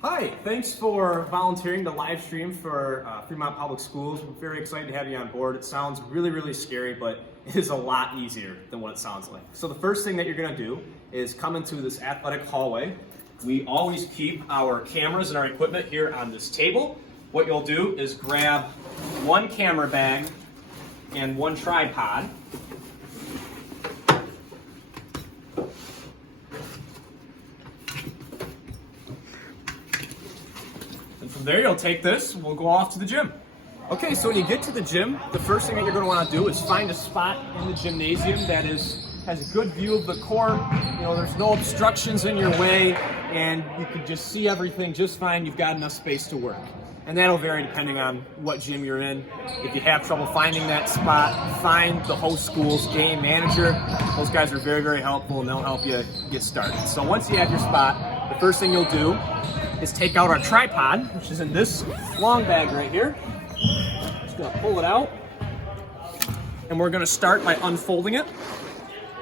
Hi, thanks for volunteering to live stream for Fremont Public Schools. We're very excited to have you on board. It sounds really scary, but it is a lot easier than what it sounds like. So the first thing that you're gonna do is come into this athletic hallway. We always keep our cameras and our equipment here on this table. What you'll do is grab one camera bag and one tripod. And from there, you'll take this, we'll go off to the gym. Okay, so when you get to the gym, the first thing that you're gonna wanna do is find a spot in the gymnasium that has a good view of the court. You know, there's no obstructions in your way, and you can just see everything just fine. You've got enough space to work. And that'll vary depending on what gym you're in. If you have trouble finding that spot, find the host school's game manager. Those guys are very helpful, and they'll help you get started. So once you have your spot, the first thing you'll do is take out our tripod, which is in this long bag right here. Just gonna pull it out, and we're gonna start by unfolding it.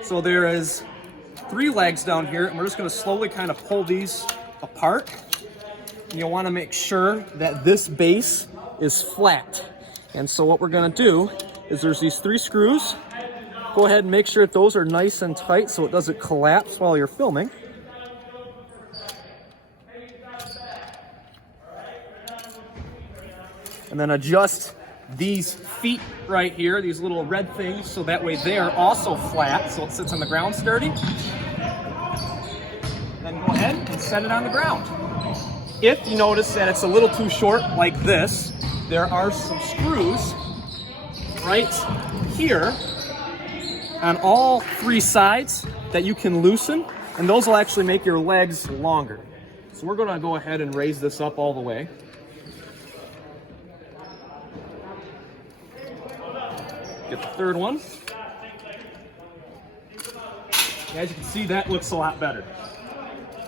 So there is 3 legs down here, and we're just gonna slowly kind of pull these apart. And you'll wanna make sure that this base is flat. And so what we're gonna do is there's these 3 screws. Go ahead and make sure that those are nice and tight so it doesn't collapse while you're filming. And then adjust these feet right here, these little red things, so that way they are also flat, so it sits on the ground sturdy. Then go ahead and set it on the ground. If you notice that it's a little too short like this, there are some screws right here on all 3 sides that you can loosen, and those will actually make your legs longer. So we're gonna go ahead and raise this up all the way. Get the 3rd one. As you can see, that looks a lot better.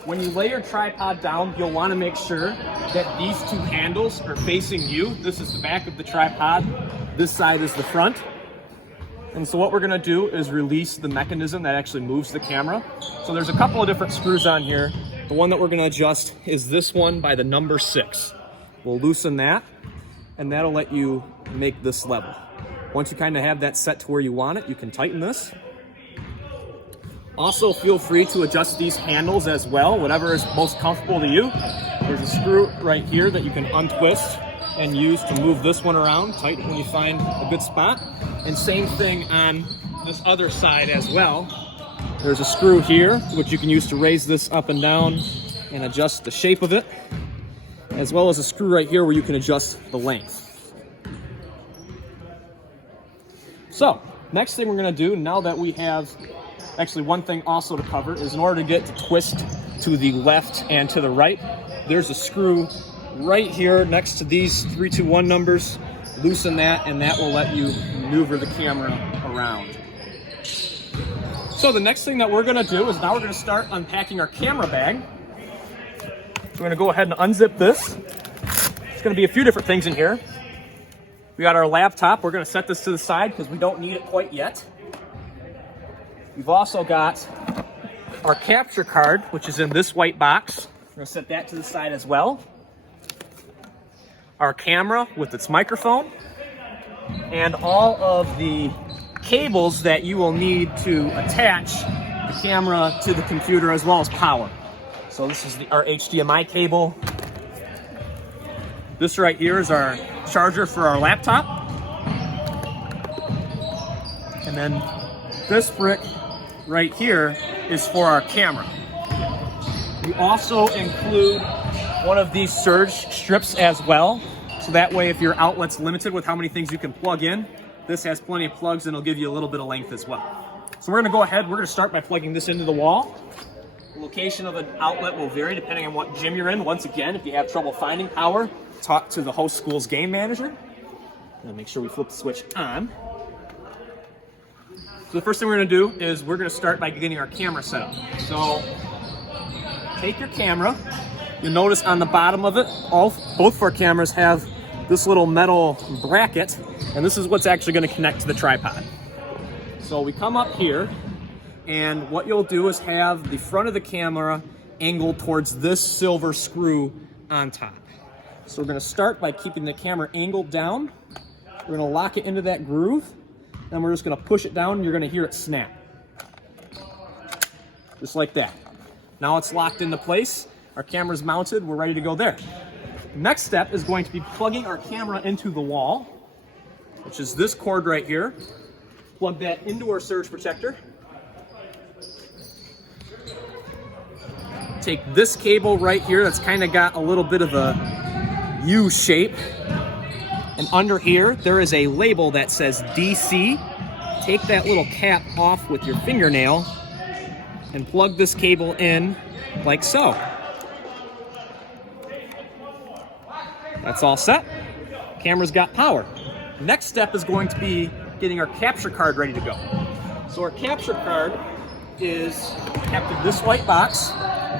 When you lay your tripod down, you'll want to make sure that these 2 handles are facing you. This is the back of the tripod. This side is the front. And so what we're going to do is release the mechanism that actually moves the camera. So there's a couple of different screws on here. The one that we're going to adjust is this one by the number 6. We'll loosen that, and that'll let you make this level. Once you kind of have that set to where you want it, you can tighten this. Also, feel free to adjust these handles as well, whatever is most comfortable to you. There's a screw right here that you can untwist and use to move this one around, tighten when you find a good spot. And same thing on this other side as well. There's a screw here, which you can use to raise this up and down and adjust the shape of it, as well as a screw right here where you can adjust the length. So, next thing we're gonna do, now that we have, actually one thing also to cover is in order to get to twist to the left and to the right, there's a screw right here next to these 321 numbers. Loosen that, and that will let you maneuver the camera around. So the next thing that we're gonna do is now we're gonna start unpacking our camera bag. We're gonna go ahead and unzip this. It's gonna be a few different things in here. We got our laptop. We're going to set this to the side because we don't need it quite yet. We've also got our capture card, which is in this white box. We're going to set that to the side as well. Our camera with its microphone, and all of the cables that you will need to attach the camera to the computer, as well as power. So this is our HDMI cable. This right here is our charger for our laptop. And then this brick right here is for our camera. We also include one of these surge strips as well. So that way, if your outlet's limited with how many things you can plug in, this has plenty of plugs and it'll give you a little bit of length as well. So we're gonna go ahead, we're gonna start by plugging this into the wall. The location of an outlet will vary depending on what gym you're in. Once again, if you have trouble finding power, talk to the host school's game manager. And make sure we flip the switch on. So the first thing we're gonna do is we're gonna start by getting our camera set up. So take your camera. You'll notice on the bottom of it, both of our cameras have this little metal bracket, and this is what's actually gonna connect to the tripod. So we come up here, and what you'll do is have the front of the camera angled towards this silver screw on top. So we're going to start by keeping the camera angled down. We're going to lock it into that groove. Then we're just going to push it down and you're going to hear it snap. Just like that. Now it's locked into place. Our camera's mounted. We're ready to go there. The next step is going to be plugging our camera into the wall, which is this cord right here. Plug that into our surge protector. Take this cable right here that's kind of got a little bit of a U shape. And under here, there is a label that says DC. Take that little cap off with your fingernail and plug this cable in like so. That's all set. Camera's got power. Next step is going to be getting our capture card ready to go. So our capture card is kept in this white box.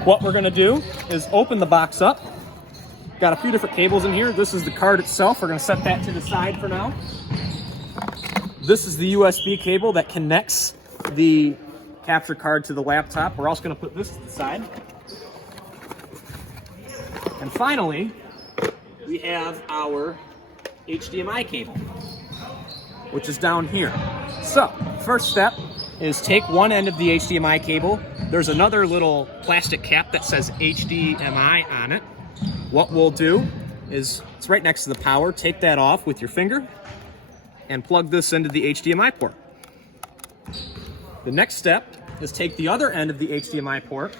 What we're gonna do is open the box up. Got a few different cables in here. This is the card itself. We're gonna set that to the side for now. This is the USB cable that connects the capture card to the laptop. We're also gonna put this to the side. And finally, we have our HDMI cable, which is down here. So, first step is take one end of the HDMI cable. There's another little plastic cap that says HDMI on it. What we'll do is, it's right next to the power, take that off with your finger and plug this into the HDMI port. The next step is take the other end of the HDMI port,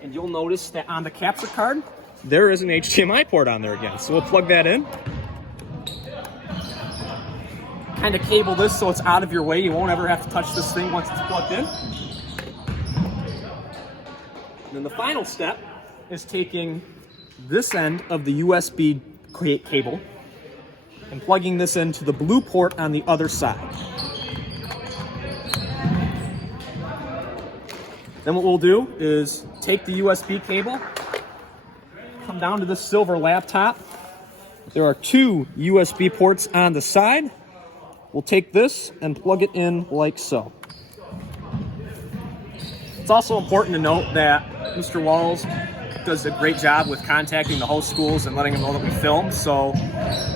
and you'll notice that on the capture card, there is an HDMI port on there again. So we'll plug that in. Kind of cable this so it's out of your way. You won't ever have to touch this thing once it's plugged in. And then the final step is taking this end of the USB cable and plugging this into the blue port on the other side. Then what we'll do is take the USB cable, come down to this silver laptop. There are two USB ports on the side. We'll take this and plug it in like so. It's also important to note that Mr. Walls does a great job with contacting the host schools and letting them know that we film. So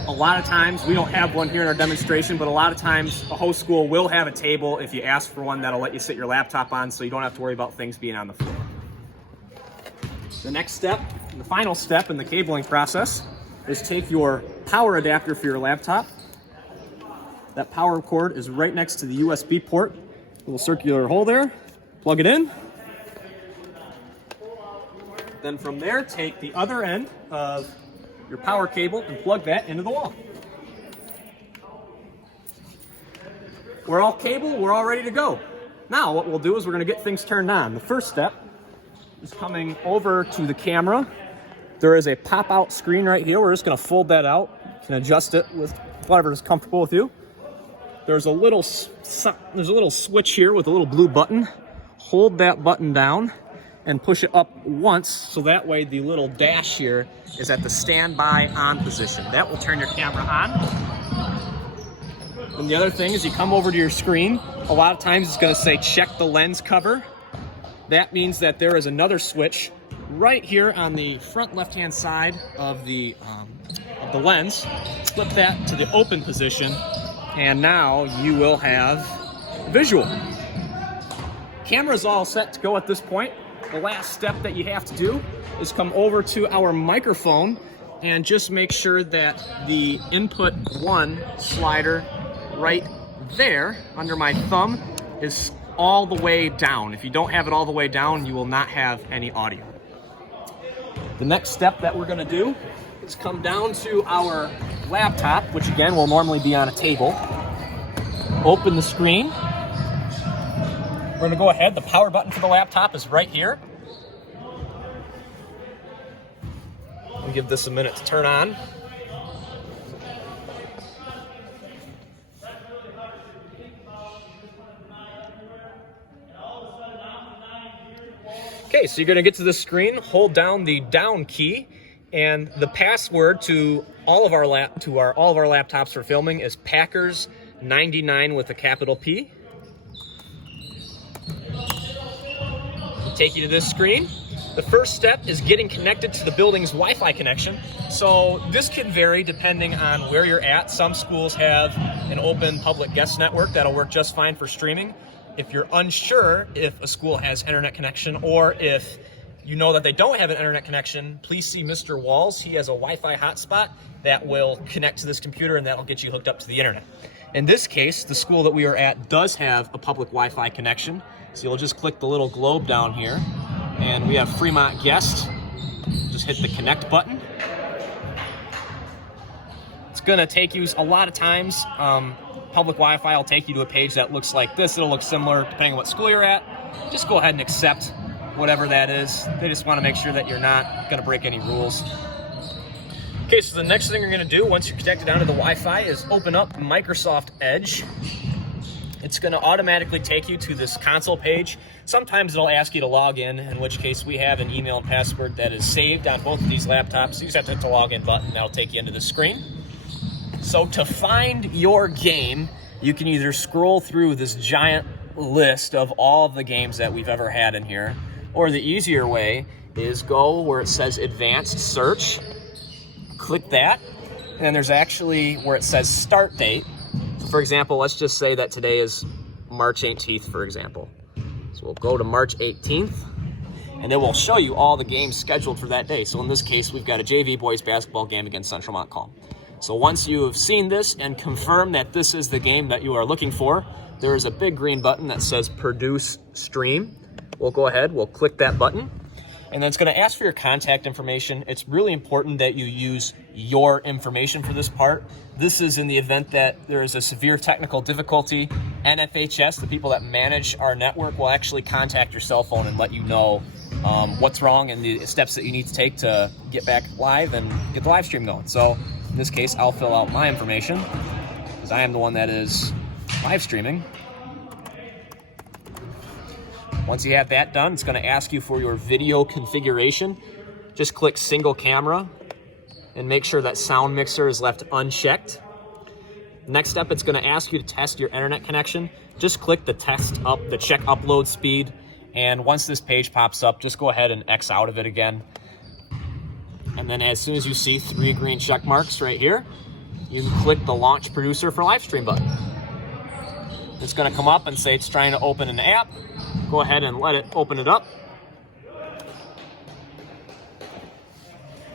a lot of times, we don't have one here in our demonstration, but a lot of times a host school will have a table if you ask for one that'll let you sit your laptop on, so you don't have to worry about things being on the floor. The next step, the final step in the cabling process, is take your power adapter for your laptop. That power cord is right next to the USB port. Little circular hole there. Plug it in. Then from there, take the other end of your power cable and plug that into the wall. We're all cabled, we're all ready to go. Now what we'll do is we're gonna get things turned on. The first step is coming over to the camera. There is a pop-out screen right here. We're just gonna fold that out. You can adjust it with whatever is comfortable with you. There's a little switch here with a little blue button. Hold that button down and push it up once, so that way the little dash here is at the standby on position. That will turn your camera on. And the other thing is you come over to your screen, a lot of times it's gonna say check the lens cover. That means that there is another switch right here on the front left-hand side of the lens. Flip that to the open position, and now you will have visual. Camera's all set to go at this point. The last step that you have to do is come over to our microphone and just make sure that the input 1 slider right there under my thumb is all the way down. If you don't have it all the way down, you will not have any audio. The next step that we're gonna do is come down to our laptop, which again will normally be on a table. Open the screen. We're gonna go ahead, the power button for the laptop is right here. We'll give this a minute to turn on. Okay, so you're gonna get to the screen, hold down the down key, and the password to all of our laptops for filming is Packers99 with a capital P. Take you to this screen. The first step is getting connected to the building's Wi-Fi connection. So this can vary depending on where you're at. Some schools have an open public guest network that'll work just fine for streaming. If you're unsure if a school has internet connection, or if you know that they don't have an internet connection, please see Mr. Walls. He has a Wi-Fi hotspot that will connect to this computer, and that'll get you hooked up to the internet. In this case, the school that we are at does have a public Wi-Fi connection. So you'll just click the little globe down here, and we have Fremont Guest. Just hit the connect button. It's gonna take you a lot of times. Public Wi-Fi will take you to a page that looks like this. It'll look similar depending on what school you're at. Just go ahead and accept whatever that is. They just want to make sure that you're not gonna break any rules. Okay, so the next thing you're gonna do once you're connected down to the Wi-Fi is open up Microsoft Edge. It's gonna automatically take you to this console page. Sometimes it'll ask you to log in which case we have an email and password that is saved on both of these laptops. You just have to hit the login button, that'll take you into the screen. So to find your game, you can either scroll through this giant list of all of the games that we've ever had in here, or the easier way is go where it says Advanced Search, click that, and then there's actually where it says Start Date. So for example, let's just say that today is March 18th, for example. So we'll go to March 18th, and it will show you all the games scheduled for that day. So in this case, we've got a JV boys basketball game against Central Montcalm. So once you have seen this and confirm that this is the game that you are looking for, there is a big green button that says Produce Stream. We'll go ahead, we'll click that button, and then it's gonna ask for your contact information. It's really important that you use your information for this part. This is in the event that there is a severe technical difficulty. NFHS, the people that manage our network, will actually contact your cell phone and let you know what's wrong and the steps that you need to take to get back live and get the live stream going. So in this case, I'll fill out my information because I am the one that is live streaming. Once you have that done, it's going to ask you for your video configuration. Just click single camera and make sure that sound mixer is left unchecked. Next step, it's going to ask you to test your internet connection. Just click the check upload speed, and once this page pops up, just go ahead and X out of it again. And then as soon as you see 3 green check marks right here, you can click the Launch Producer for Live Stream button. It's going to come up and say it's trying to open an app. Go ahead and let it open it up.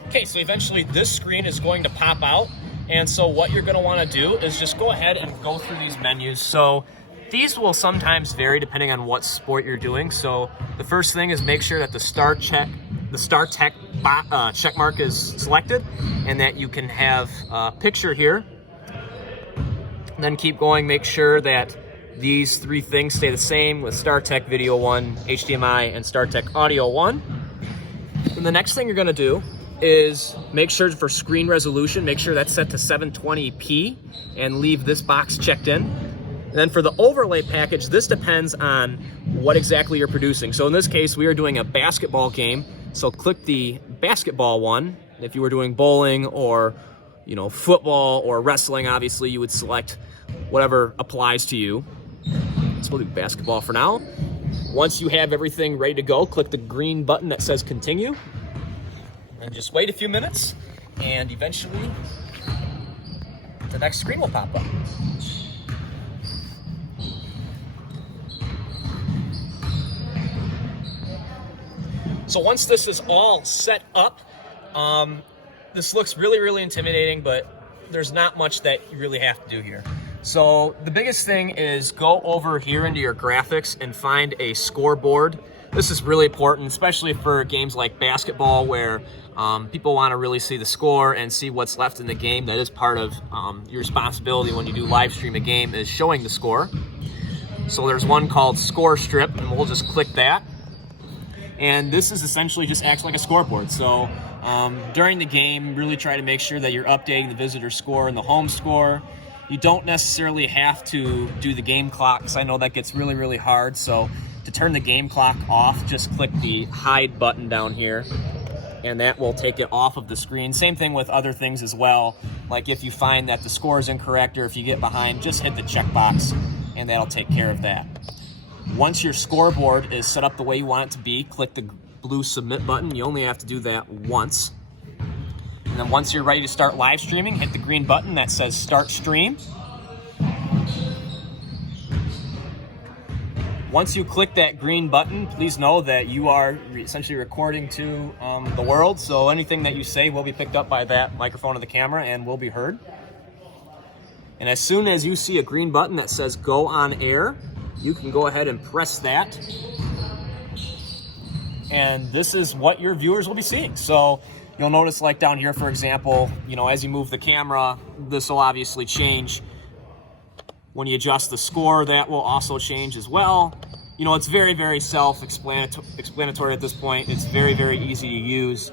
Okay, so eventually this screen is going to pop out. And so what you're going to want to do is just go ahead and go through these menus. So these will sometimes vary depending on what sport you're doing. So the first thing is make sure that the Star Tech check mark is selected and that you can have a picture here. Then keep going, make sure that these 3 things stay the same with StarTech Video 1, HDMI, and StarTech Audio 1. And the next thing you're gonna do is make sure for screen resolution, make sure that's set to 720p and leave this box checked in. And then for the overlay package, this depends on what exactly you're producing. So in this case, we are doing a basketball game. So click the basketball one. If you were doing bowling or football or wrestling, obviously you would select whatever applies to you. So we'll do basketball for now. Once you have everything ready to go, click the green button that says continue. And just wait a few minutes, and eventually the next screen will pop up. So once this is all set up, this looks really, really intimidating, but there's not much that you really have to do here. So the biggest thing is go over here into your graphics and find a scoreboard. This is really important, especially for games like basketball where people want to really see the score and see what's left in the game. That is part of your responsibility when you do live stream a game, is showing the score. So there's one called Score Strip, and we'll just click that. And this is essentially just acts like a scoreboard. So during the game, really try to make sure that you're updating the visitor score and the home score. You don't necessarily have to do the game clock, because I know that gets really, really hard. So to turn the game clock off, just click the hide button down here, and that will take it off of the screen. Same thing with other things as well. Like if you find that the score is incorrect or if you get behind, just hit the checkbox and that'll take care of that. Once your scoreboard is set up the way you want it to be, click the blue submit button. You only have to do that once. And then once you're ready to start live streaming, hit the green button that says start stream. Once you click that green button, please know that you are essentially recording to the world. So anything that you say will be picked up by that microphone of the camera and will be heard. And as soon as you see a green button that says go on air, you can go ahead and press that. And this is what your viewers will be seeing. So you'll notice, like down here, for example, as you move the camera, this will obviously change. When you adjust the score, that will also change as well. It's very, very self-explanatory at this point. It's very, very easy to use.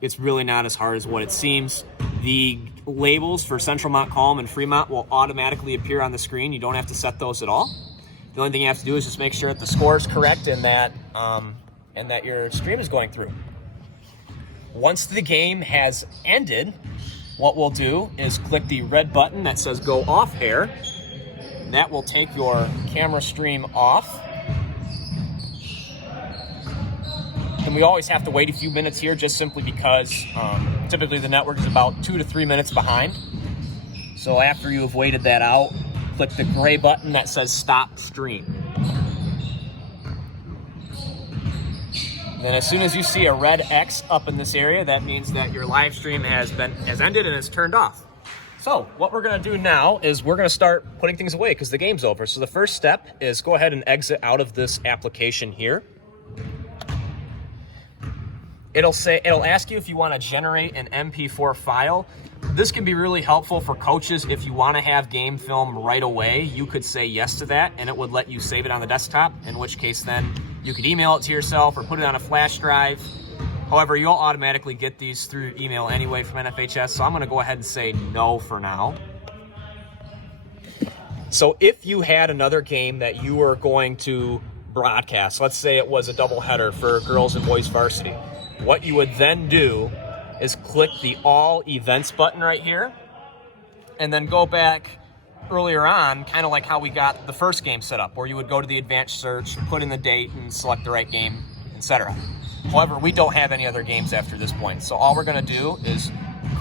It's really not as hard as what it seems. The labels for Central Montcalm and Fremont will automatically appear on the screen. You don't have to set those at all. The only thing you have to do is just make sure that the score is correct and that your stream is going through. Once the game has ended, what we'll do is click the red button that says go off air. That will take your camera stream off. And we always have to wait a few minutes here just simply because typically the network is about 2 to 3 minutes behind. So after you have waited that out, click the gray button that says stop stream. Then as soon as you see a red X up in this area, that means that your live stream has ended and is turned off. So what we're going to do now is we're going to start putting things away because the game's over. So the first step is go ahead and exit out of this application here. It'll ask you if you want to generate an MP4 file. This can be really helpful for coaches if you want to have game film right away. You could say yes to that and it would let you save it on the desktop, in which case then you could email it to yourself or put it on a flash drive. However, you'll automatically get these through email anyway from NFHS, so I'm going to go ahead and say no for now. So if you had another game that you were going to broadcast, let's say it was a doubleheader for girls and boys varsity, what you would then do is click the all events button right here and then go back earlier on, kind of like how we got the first game set up, where you would go to the advanced search, put in the date and select the right game, etc. However, we don't have any other games after this point. So all we're going to do is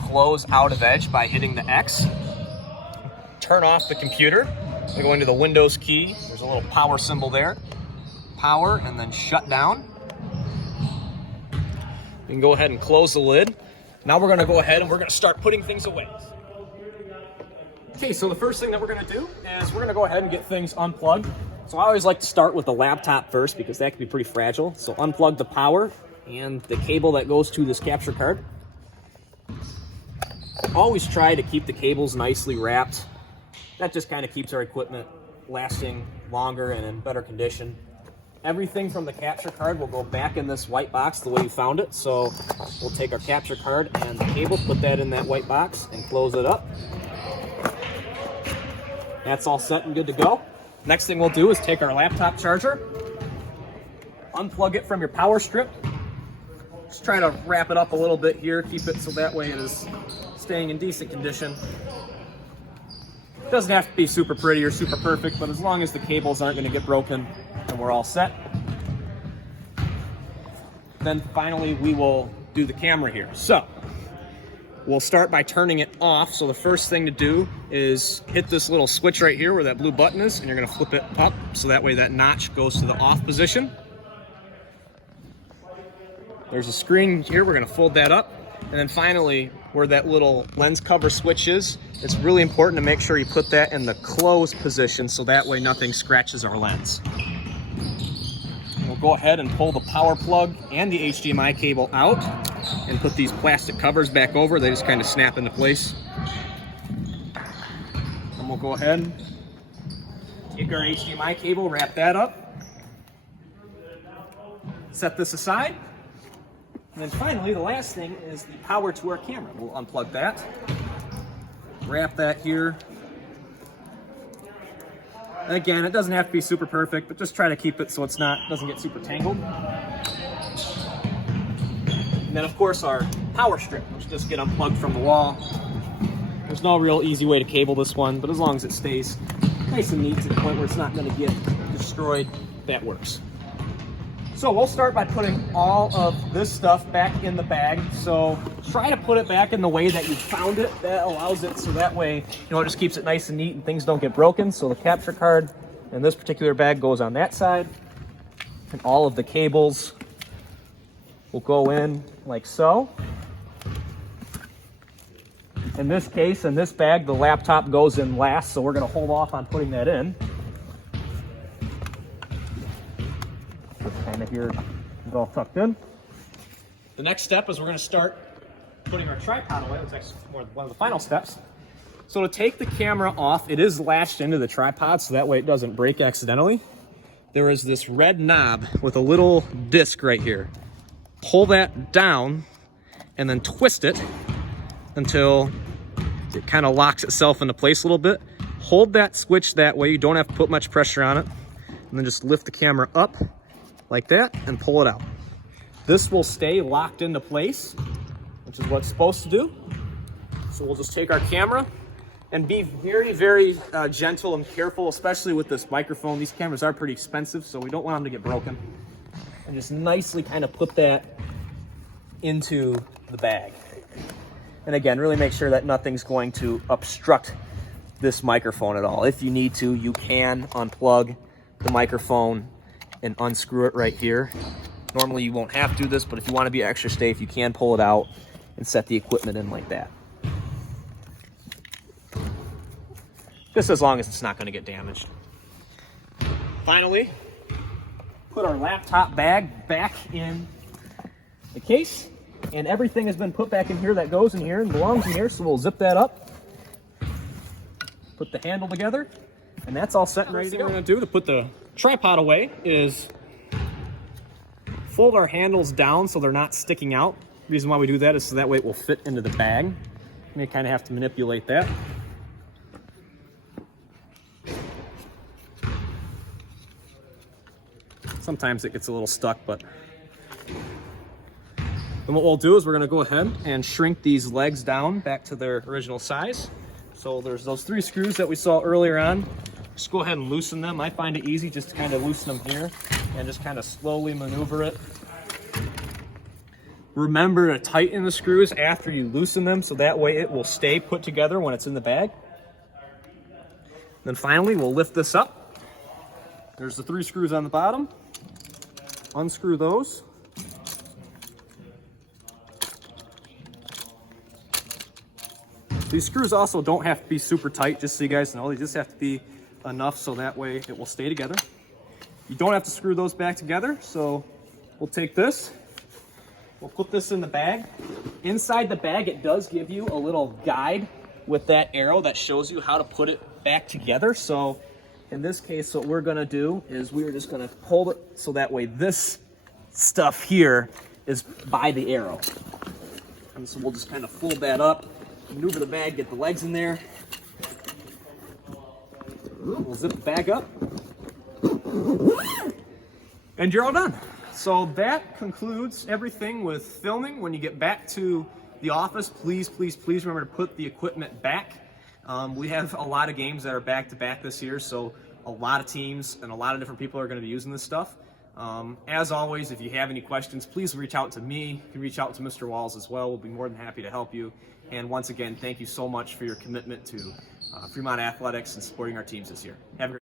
close out of Edge by hitting the X, turn off the computer, we go into the Windows key, there's a little power symbol there, power, and then shut down. You can go ahead and close the lid. Now we're going to go ahead and we're going to start putting things away. Okay, so the first thing that we're going to do is we're going to go ahead and get things unplugged. So I always like to start with the laptop first because that can be pretty fragile. So unplug the power and the cable that goes to this capture card. Always try to keep the cables nicely wrapped. That just kind of keeps our equipment lasting longer and in better condition. Everything from the capture card will go back in this white box the way you found it. So we'll take our capture card and the cable, put that in that white box and close it up. That's all set and good to go. Next thing we'll do is take our laptop charger, unplug it from your power strip. Just try to wrap it up a little bit here, keep it so that way it is staying in decent condition. It doesn't have to be super pretty or super perfect, but as long as the cables aren't going to get broken, then we're all set. Then finally we will do the camera here. So we'll start by turning it off. So the first thing to do is hit this little switch right here where that blue button is, and you're going to flip it up so that way that notch goes to the off position. There's a screen here. We're going to fold that up. And then finally, where that little lens cover switch is, it's really important to make sure you put that in the close position so that way nothing scratches our lens. We'll go ahead and pull the power plug and the HDMI cable out and put these plastic covers back over. They just kind of snap into place. And we'll go ahead and take our HDMI cable, wrap that up, set this aside. And then finally, the last thing is the power to our camera. We'll unplug that, wrap that here. And again, it doesn't have to be super perfect, but just try to keep it so it's doesn't get super tangled. And then of course our power strip, which just get unplugged from the wall. There's no real easy way to cable this one, but as long as it stays nice and neat to the point where it's not going to get destroyed, that works. So we'll start by putting all of this stuff back in the bag. So try to put it back in the way that you found it. That allows it so that way, it just keeps it nice and neat and things don't get broken. So the capture card in this particular bag goes on that side, and all of the cables will go in like so. In this case, in this bag, the laptop goes in last, so we're going to hold off on putting that in. Just kind of here, it's all tucked in. The next step is we're going to start putting our tripod away. It's actually one of the final steps. So to take the camera off, it is latched into the tripod, so that way it doesn't break accidentally. There is this red knob with a little disc right here. Pull that down and then twist it until it kind of locks itself into place a little bit. Hold that switch that way. You don't have to put much pressure on it. And then just lift the camera up like that and pull it out. This will stay locked into place, which is what it's supposed to do. So we'll just take our camera and be very, very gentle and careful, especially with this microphone. These cameras are pretty expensive, so we don't want them to get broken. And just nicely kind of put that into the bag. And again, really make sure that nothing's going to obstruct this microphone at all. If you need to, you can unplug the microphone and unscrew it right here. Normally you won't have to do this, but if you want to be extra safe, you can pull it out and set the equipment in like that. Just as long as it's not going to get damaged. Finally, put our laptop bag back in the case, and everything has been put back in here that goes in here and belongs in here, so we'll zip that up, put the handle together, and that's all set and ready to go. What we're going to do to put the tripod away is fold our handles down so they're not sticking out. The reason why we do that is so that way it will fit into the bag. And you kind of have to manipulate that. Sometimes it gets a little stuck, but then what we'll do is we're going to go ahead and shrink these legs down back to their original size. So there's those 3 screws that we saw earlier on. Just go ahead and loosen them. I find it easy just to kind of loosen them here and just kind of slowly maneuver it. Remember to tighten the screws after you loosen them so that way it will stay put together when it's in the bag. Then finally, we'll lift this up. There's the 3 screws on the bottom. Unscrew those. These screws also don't have to be super tight, just so you guys know. They just have to be enough so that way it will stay together. You don't have to screw those back together, so we'll take this. We'll put this in the bag. Inside the bag, it does give you a little guide with that arrow that shows you how to put it back together. So in this case, what we're going to do is we're just going to hold it so that way this stuff here is by the arrow. And so we'll just kind of fold that up, maneuver the bag, get the legs in there. We'll zip the bag up. And you're all done. So that concludes everything with filming. When you get back to the office, please remember to put the equipment back. We have a lot of games that are back-to-back this year, so a lot of teams and a lot of different people are going to be using this stuff. As always, if you have any questions, please reach out to me. You can reach out to Mr. Walls as well. We'll be more than happy to help you. And once again, thank you so much for your commitment to Fremont Athletics and supporting our teams this year. Have a great